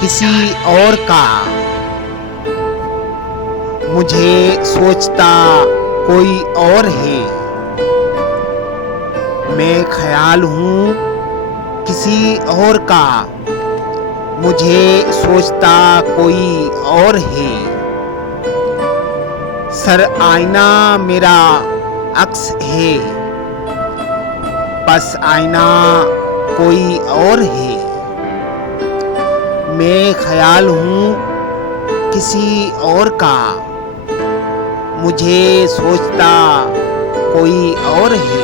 किसी और का, मुझे सोचता कोई और है। मैं ख्याल हूँ किसी और का, मुझे सोचता कोई और है। सर आईना मेरा अक्स है, बस आईना कोई और है। मैं ख्याल हूँ किसी और का, मुझे सोचता कोई और है।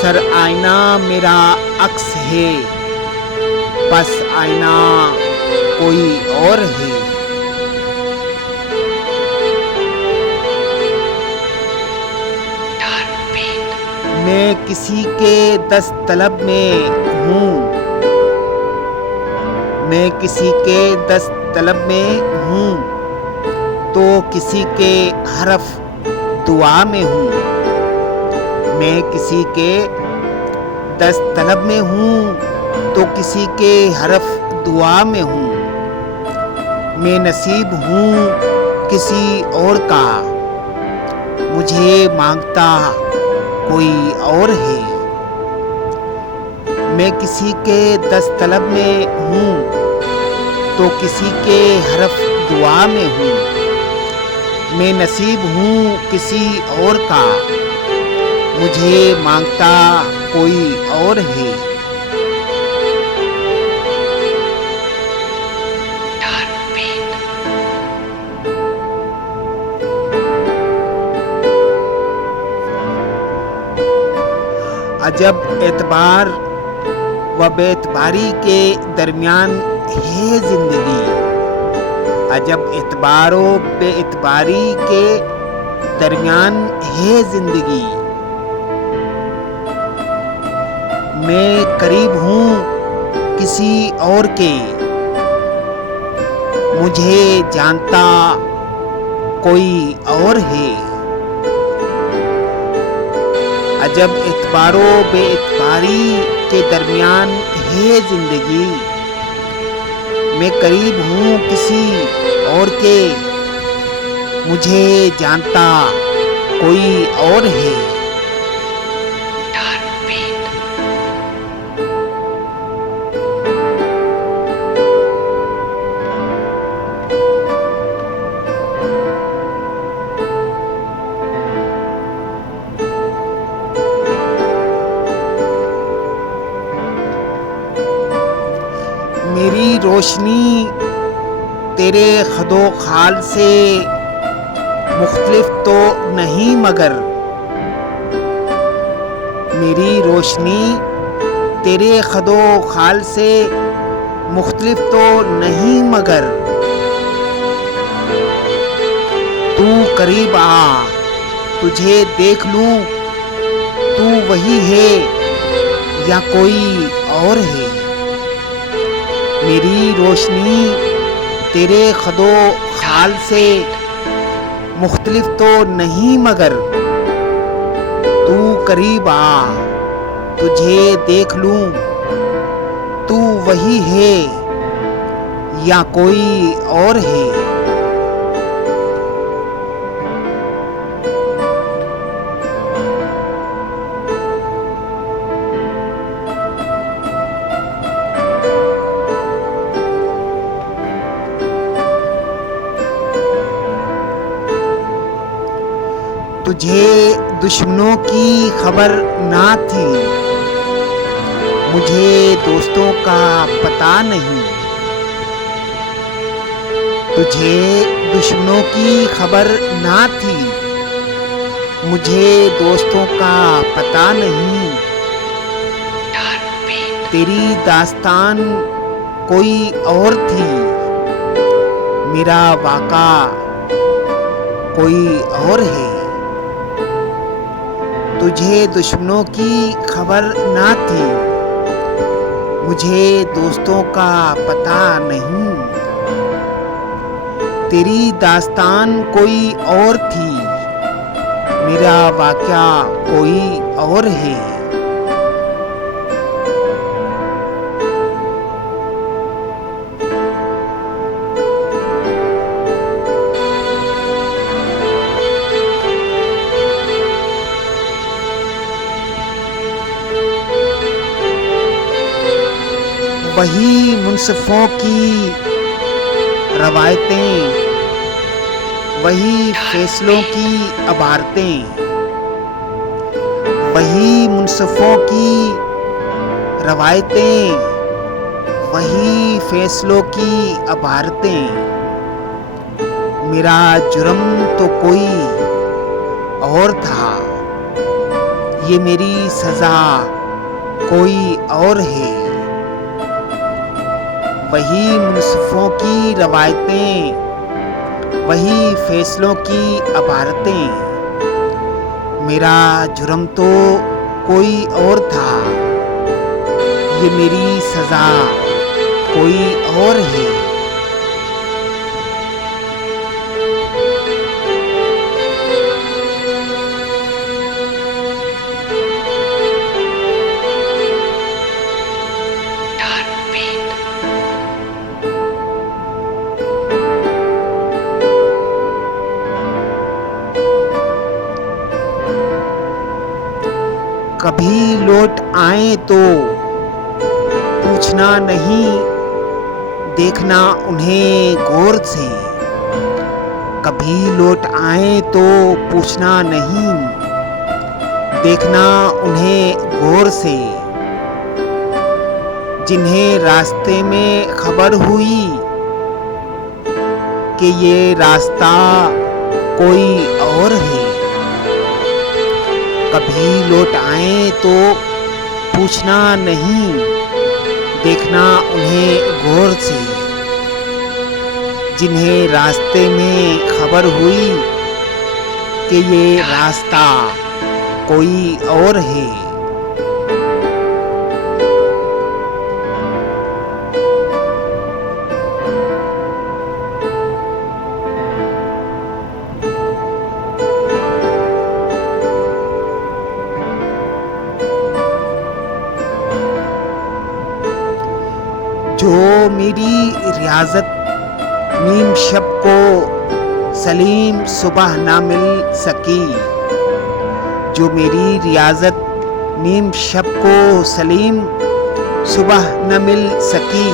सर आईना मेरा अक्स है, बस आईना कोई और है। मैं किसी के दस्त तलब में हूँ, मैं किसी के दस्त तलब में हूँ, तो किसी के हरफ दुआ में हूँ। मैं किसी के दस्त तलब में हूँ, तो किसी के हरफ दुआ में हूँ। मैं नसीब हूँ किसी और का, मुझे मांगता कोई और है। मैं किसी के दस्त तलब में हूँ, तो किसी के हरफ दुआ में हूँ। मैं नसीब हूँ किसी और का, मुझे मांगता कोई और है। अजब एतबार व बेतबारी के दरमियान है जिंदगी। अजब एतबार व बेतबारी के दरमियान है जिंदगी। मैं करीब हूँ किसी और के, मुझे जानता कोई और है। अजब एतबारो बेएतबारी के दरमियान है जिंदगी। मैं करीब हूँ किसी और के, मुझे जानता कोई और है। मेरी रोशनी तेरे खदो खाल से मुख्तलिफ तो नहीं मगर, मेरी रोशनी तेरे खदो खाल से मुख्तलिफ तो नहीं मगर। तू करीब आ, तुझे देख लूं, तू वही है या कोई और है। मेरी रोशनी तेरे खदो खाल से मुख्तलिफ तो नहीं मगर। तू करीब आ, तुझे देख लूं, तू वही है या कोई और है। तुझे दुश्मनों की खबर ना थी, मुझे दोस्तों का पता नहीं। तुझे दुश्मनों की खबर ना थी, मुझे दोस्तों का पता नहीं। तेरी दास्तान कोई और थी, मेरा वाक़ा कोई और है। तुझे दुश्मनों की खबर ना थी, मुझे दोस्तों का पता नहीं। तेरी दास्तान कोई और थी, मेरा वाक़या कोई और है। वही मुनसिफों की रवायतें, वही फैसलों की अबारतें, वही मुनसिफों की रवायतें, वही फैसलों की अबारतें। मेरा जुर्म तो कोई और था, ये मेरी सजा कोई और है। वही मुनसिफों की रवायतें, वही फैसलों की अबारतें। मेरा जुर्म तो कोई और था, ये मेरी सजा कोई और है। कभी लौट आए तो पूछना नहीं, देखना उन्हें गौर से। कभी लौट आए तो पूछना नहीं, देखना उन्हें गौर से। जिन्हें रास्ते में खबर हुई कि ये रास्ता कोई और है, कभी लौट आए तो पूछना नहीं, देखना उन्हें गौर से। जिन्हें रास्ते में खबर हुई कि ये रास्ता कोई और है। जो मेरी रियाजत नीम शब को सलीम सुबह ना मिल सकी, जो मेरी रियाजत नीम शब को सलीम सुबह न मिल सकी,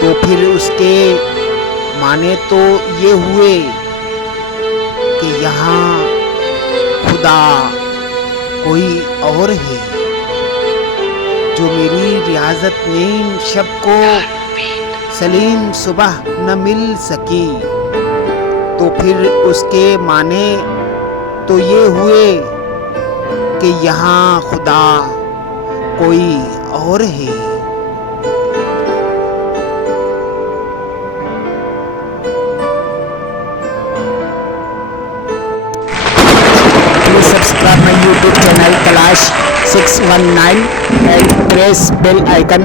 तो फिर उसके माने तो ये हुए कि यहाँ खुदा कोई और है। जो मेरी रियाजत नीम शब को सलीम सुबह न मिल सकी, तो फिर उसके माने तो ये हुए कि यहाँ खुदा कोई और है। Please subscribe my YouTube channel Kalash 619 and press bell icon